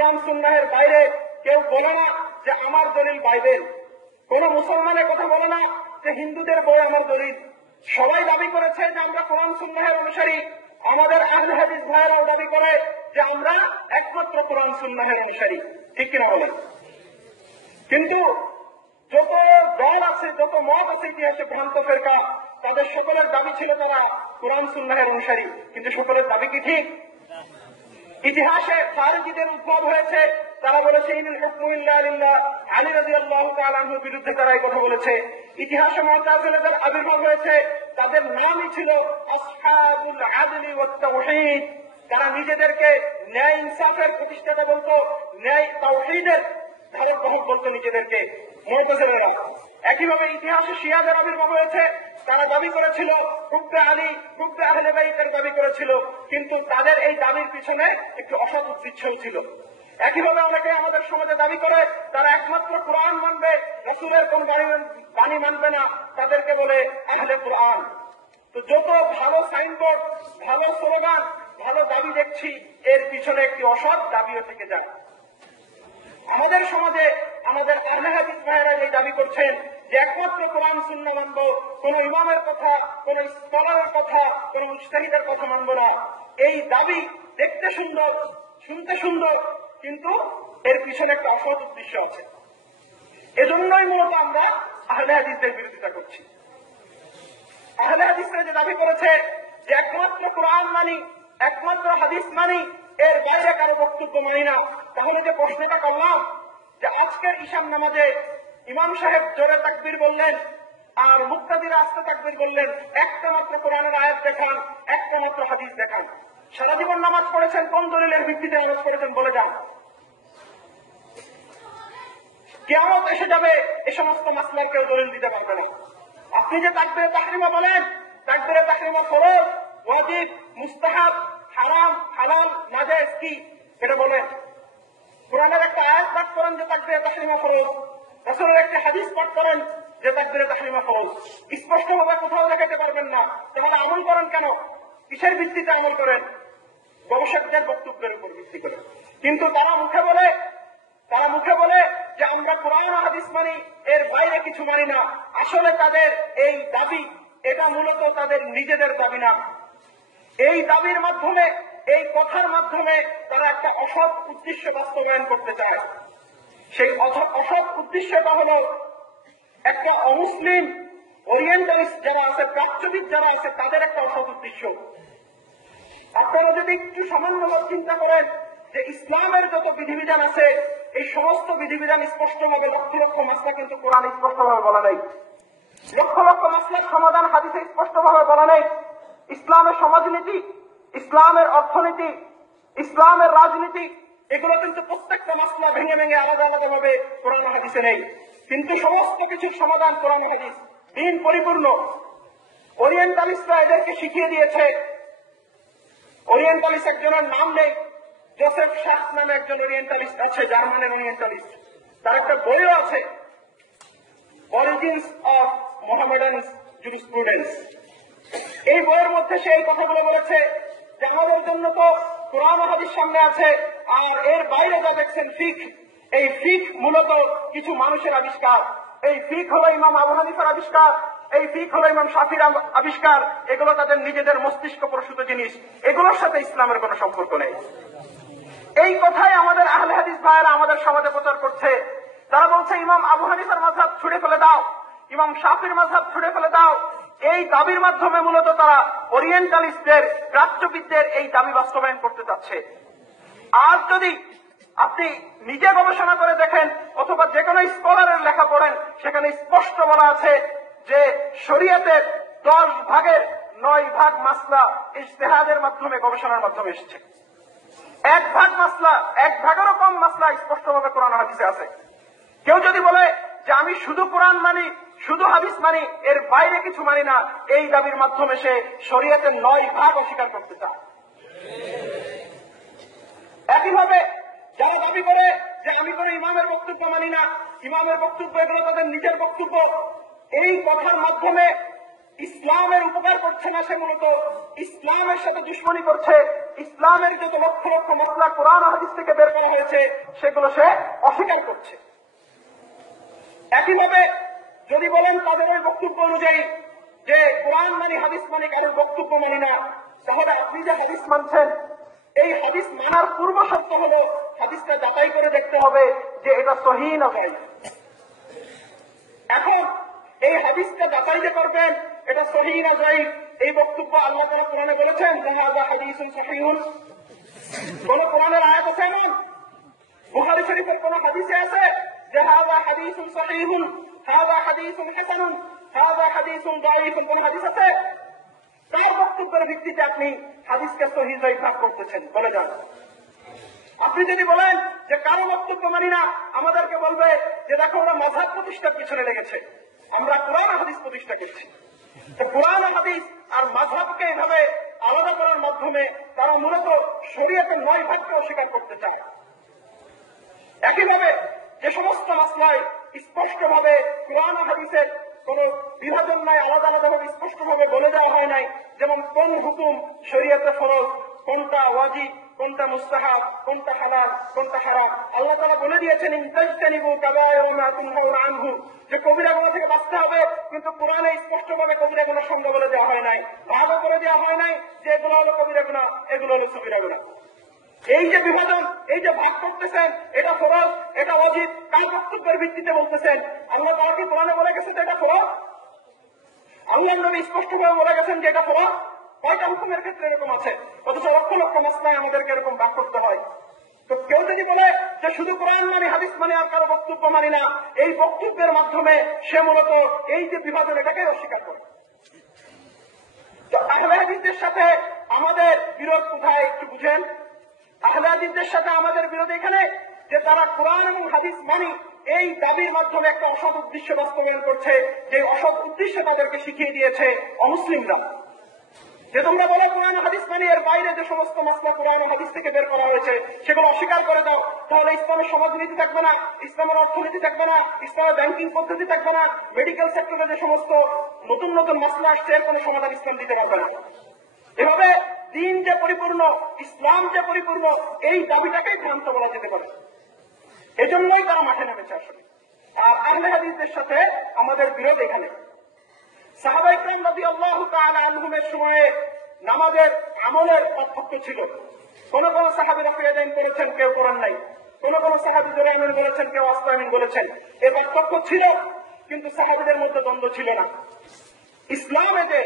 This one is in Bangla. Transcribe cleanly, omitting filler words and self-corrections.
কোরআন সুন্নাহের বাইরে কেউ বলে না যে আমার দলিল বাইবেল, কোন মুসলমানের কথা বলে না যে হিন্দুদের বই আমার দলিল। সবাই দাবি করেছে যে আমরা কোরআন সুন্নাহের অনুসারী। আমাদের আহলে হাদিস ভাইয়েরাও দাবি করে যে আমরা একমাত্র কোরআন সুন্নাহের অনুসারী, ঠিক কিনা বলেন? কিন্তু যত দল আছে, যত মত আছে ইতিহাসে ভ্রান্ত ফেরকা, তাদের সকলের দাবি ছিল তারা কোরআন সুন্নাহের অনুসারী, কিন্তু সকলের দাবি কি ঠিক? ইতিহাসে খারিজিদের উদ্ভব হয়েছে, তারা বলেছে ইনিল হুকমু ইল্লা লিল্লাহ, আলী রাদিয়াল্লাহু তাআলা আনহুর বিরুদ্ধে তারা এই কথা বলেছে। ইতিহাসে মুতাজিলাদের আবির্ভাব হয়েছে, তাদের নামই ছিল আসহাবুল আদলি ওয়াত তাওহীদ। তারা নিজেদেরকে ন্যায় ইনসাফের প্রতিষ্ঠাতা বলতো, ন্যায় তাওহীদের ধারক বাহক বলতো নিজেদেরকে মুতাজিলারা। একইভাবে ইতিহাসে শিয়াদের আবির্ভাব হয়েছে, তারা দাবি করেছিল হুব্বে আলী, হুব্বে আহলে বাইতের দাবি করেছিল, কিন্তু তাদের এই দাবির পিছনে একটু অসৎ উদ্দেশ্যও ছিল। একইভাবে অনেকে আমাদের সমাজে দাবি করে তারা একমাত্র কোরআন মানবে, রাসূলের কোন বাণী মানবে না, তাদেরকে বলে আহলে কোরআন। তো যত ভালো সাইনবোর্ড, ভালো স্লোগান, ভালো দাবি দেখছি, এর পিছনে একটি অসৎ দাবিও থেকে যায়। আমাদের সমাজে আমাদের আহলে হাদিস ভাইয়েরা এই দাবি করছেন যে একমাত্র কোরআন সুন্নাহ মানবো, কোন ইমামের কথা, কোন স্কলারের কথা, কোন মুজতাহিদের কথা মানবো না। এই দাবি দেখতে সুন্দর, শুনতে সুন্দর, কিন্তু এর পিছনে একটা অসৎ উদ্দেশ্য আছে। এজন্যই মূলত আমরা আহলে হাদিসদের বিরোধিতা করছি। আহলে হাদিসরা যে দাবি করেছে যে একমাত্র কোরআন মানি, একমাত্র হাদিস মানি, এর বাইরে কারো বক্তব্য মানি না, তাহলে যে প্রশ্নটা করলাম যে আজকের ঈশান নামাজে ইমাম সাহেব জোরে তাকবীর বললেন আর মুক্তাদিরা আস্তে তাকবীর বললেন, একটা মাত্র কোরআনের আয়াত দেখান, একটা মাত্র হাদিস দেখান। সারা জীবন নামাজ পড়েছেন, কোন দলিলের ভিত্তিতে নামাজ পড়েছেন বলে যান। কিয়ামত এসে যাবে, এ সমস্ত মাসলার কেউ দলিল দিতে পারবে না। আপনি যে তাকবীরে তাহরিমা বলেন, তাকবীরে তাহরিমা ফরজ, ওয়াজিব, মুস্তাহাব, হারাম, হালাল, নাজায়েজ কি এটা বলেন। কোরআনের একটা আয়াত পাঠ করেন যে তাকবীরে তাহরিমা ফরজ, রাসূলের একটা হাদিস পাঠ করেন যে তাকবীরে তাহরিমা ফরজ। স্পষ্টভাবে কোথাও দেখাতে পারবেন না, তাহলে আমল করেন কেন? কিসের ভিত্তিতে আমল করেন? গবেষকদের বক্তব্যের উপর ভিত্তি করে। কিন্তু তারা মুখে বলে যে আমরা কোরআন হাদিস মানি, এর বাইরে কিছু মানি না। আসলে তাদের এই দাবি, এটা মূলত তাদের নিজেদের দাবি না। এই দাবির মাধ্যমে, এই কথার মাধ্যমে তারা একটা অসৎ উদ্দেশ্য বাস্তবায়ন করতে চায়। সেই অসৎ উদ্দেশ্যটা হলো একটা অমুসলিম ওরিয়েন্টালিস্ট যারা আছে, প্রাচ্যবিদ যারা আছে, তাদের একটা অসৎ উদ্দেশ্য। আপনারা যদি একটু সামান্যভাবে চিন্তা করেন যে ইসলামের যত বিধিবিধান আছে, এই সমস্ত বিধিবিধান স্পষ্টভাবে লক্ষ লক্ষ মাসলা কিন্তু কোরআনে স্পষ্টভাবে বলা নেই। লক্ষ লক্ষ মাসলার সমাধান হাদিসে স্পষ্টভাবে বলা নেই। ইসলামের সমাজনীতি, ইসলামের অর্থনীতি, ইসলামের রাজনীতি, এগুলো কিন্তু প্রত্যেকটা মাসলা ভেঙে ভেঙে আলাদা আলাদা ভাবে কোরআন হাদিসে নেই। কিন্তু সমস্ত কিছুর সমাধান কোরআন হাদিস, দিন পরিপূর্ণ। ওরিয়েন্টালিস্টরা এদেরকে শিখিয়ে দিয়েছে। ওরিয়েন্টালিস্ট একজনের নাম নেই, জোসেফ শাহ নামে একজন ওরিয়েন্টালিস্ট আছে, জার্মানের ওরিয়েন্টালিস্ট। তার একটা বইও আছে, অরিজিনস অফ মোহামেডান জুরিসপ্রুডেন্স। এই বইয়ের মধ্যে সে এই কথাগুলো বলেছে যে আমাদের জন্য তো কোরআন হাদিস সামনে আছে, আর এর বাইরে যা দেখছেন ফিক, এই ফিক মূলত কিছু মানুষের আবিষ্কার। এই ফিক হলো ইমাম আবু হানিফার আবিষ্কার, এই ফিক হলো ইমাম শাফির আবিষ্কার। এগুলো তাদের নিজেদের মস্তিষ্ক প্রসূত জিনিস, এগুলোর সাথে ইসলামের কোনো সম্পর্ক নেই। এই কথাই আমাদের আহলে হাদিস ভাইয়েরা আমাদের সমাজে প্রচার করছে। তারা বলছে ইমাম আবু হানিফার মাযহাব ছুড়ে ফেলে দাও, ইমাম শাফির মাযহাব ছুড়ে ফেলে দাও। এই দাবির মাধ্যমে মূলত তারা ওরিয়েন্টালিস্টদের, প্রাচ্যবিদদের এই দাবি বাস্তবায়ন করতে চাচ্ছে। আর যদি আপনি নিজে গবেষণা করে দেখেন অথবা যে কোনো স্কলারের লেখা পড়েন, সেখানে স্পষ্ট বলা আছে যে শরীয়তের 10 ভাগের 9 ভাগ মাসলা ইজতিহাদের মাধ্যমে, গবেষণার মাধ্যমে এসেছে। 1 ভাগ মাসলা, 1 ভাগেরও কম মাসলা স্পষ্টভাবে কোরআন হাদিসে আছে। কেউ যদি বলে যে আমি শুধু কোরআন মানি, শুধু হাদিস মানি, এর বাইরে কিছু মানি না, এই দাবির মাধ্যমে সে শরীয়তের 9 ভাগ অস্বীকার করতে চায়। একইভাবে যারা দাবি করে যে আমি কোনো ইমামের বক্তব্য মানি না, ইমামের বক্তব্য এগুলো তাদের নিজের বক্তব্য, এই কথার মাধ্যমে ইসলামের উপকার করছে না, সে মূলত ইসলামের সাথে দুশ্মনী করছে, ইসলামের যত লক্ষ লক্ষ মসলা কোরআন হাদিস থেকে বের করা হয়েছে সেগুলো সে অস্বীকার করছে। একইভাবে যদি বলেন তাদের ওই বক্তব্য অনুযায়ী যে কোরআন মানি হাদিস মানি কারোর বক্তব্য মানি না, তাহলে আপনি যে হাদিস মানছেন এই হাদিস মানার পূর্ব শর্ত হলো হাদিসটা যাচাই করে দেখতে হবে যে এটা সহিহ না যায়িফ। এখন এই হাদিসটা যাচাই যে করবেন এটা সহিহ না যায়িফ, এই বক্তব্য আল্লাহ তাআলা কোরআনে বলেছেন যে হাযা হাদিসুন সহিহুন। কোন কোরআনের আয়াত আছে এমন? বুখারী শরীফের কোন হাদিসে আছে যে হাযা হাদিসুন সহিহুন, হাযা হাদিসুন হাসানুন, হাযা হাদিসুন যায়িফুন? কোন হাদিস আছে? তার বক্তব্যের ভিত্তিতে আপনি হাদিসকে সহিহ যায়িফ ভাগ করতেছেন, বলে যান। আপনি যদি বলেন যে কারো বক্তব্য মানি না, আমাদেরকে বলবে যে দেখো ওরা মাযহাব প্রতিষ্ঠার পিছনে লেগেছে, আমরা কোরআন হাদিস প্রতিষ্ঠা করছি। তো কোরআন হাদিস আর মাযহাবকে এভাবে আলাদা করার মাধ্যমে তারা মূলত শরীয়তের 9 ভাগকে অস্বীকার করতে চায়। একইভাবে যে সমস্ত মাসলায় স্পষ্টভাবে কোরআন হাদিসের কোন বিভাজন নাই, আলাদা আলাদাভাবে স্পষ্টভাবে বলে দেওয়া হয় নাই, যেমন কোন হুকুম শরীয়তে ফরজ, কোনটা ওয়াজিব, কোনটা মুস্তাহাব, কোনটা হালাল, কোনটা হারাম। আল্লাহ তাআলা বলে দিয়েছেন ইনতাজতানিবু কাবায়িরা মা তুনহাউনা আনহু, যে কবিরা গুনাহ থেকে বাঁচতে হবে, কিন্তু কোরআনে স্পষ্টভাবে কবিরা গুনাহ সংজ্ঞা বলে দেওয়া হয় নাই, ভাগও করে দেওয়া হয় নাই যে এগুলো হলো কবিরা গুনাহ, এগুলো হলো সগীরা গুনাহ। এই যে বিভাজন, এই যে ভাগ করতেছেন, এটা ফরজ, এটা ওয়াজিব, কার বক্তব্যের ভিত্তিতে বলতেছেন? আল্লাহ তাআলা কি কোরআনে বলে গেছেন যে এটা ফরজ? আল্লাহর নবী স্পষ্টভাবে বলে গেছেন যে এটা ফরজ? কয়টা হুকুমের ক্ষেত্রে এরকম আছে? অথচ লক্ষ লক্ষ মাসলায় আমাদেরকে এরকম ভাগ করতে হয়। তো কেউ যদি বলে যে শুধু কোরআন মানি হাদিস মানি আর কারো বক্তব্য মানি না, এই বক্তব্যের মাধ্যমে সে মূলত এই যে বিভাজন এটাকে অস্বীকার করে। তো আহলে হাদিসদের সাথে আমাদের বিরোধ কোথায় একটু বুঝেন। আহলে হাদিসদের সাথে আমাদের বিরোধ এখানে যে তারা কোরআন এবং হাদিস মানি এই দাবির মাধ্যমে একটা অসৎ উদ্দেশ্য বাস্তবায়ন করছে, যে অসৎ উদ্দেশ্য তাদেরকে শিখিয়ে দিয়েছে অমুসলিমরা। যে তোমরা বলো কোরআন হাদিস মানি, এর বাইরে যে সমস্ত মাসলা কোরআন হাদিস থেকে বের করা হয়েছে সেগুলো অস্বীকার করে দাও, তাহলে ইসলামের সমাজনীতি থাকবে না, ইসলামের অর্থনীতি থাকবে না, ইসলামের ব্যাংকিং পদ্ধতি থাকবে না, মেডিকেল সেক্টরে যে সমস্ত নতুন নতুন মাসলা আসছে এর কোনো সমাধান ইসলাম দিতে পারবে না। এভাবে দিন যে পরিপূর্ণ, ইসলাম যে পরিপূর্ণ, এই দাবিটাকেই ভ্রান্ত বলা যেতে পারে। এজন্যই তারা মাঠে নেমেছে আসলে। আর আহলে হাদিসদের সাথে আমাদের বিরোধ এখানে। সাহাবা ইকরাম রাদিয়াল্লাহু তাআলা আনহুমের সময়ে নামাজের আমলের পার্থক্য ছিল। কোন কোন সাহাবী রাফিয়া দাইন করেছেন, কেউ করেন নাই। কোন কোন সাহাবী জোরে আমিন বলেছেন, কেউ আস্তে আমিন বলেছেন। এই পার্থক্য ছিল, কিন্তু সাহাবীদের মধ্যে দ্বন্দ্ব ছিল না। ইসলামে যে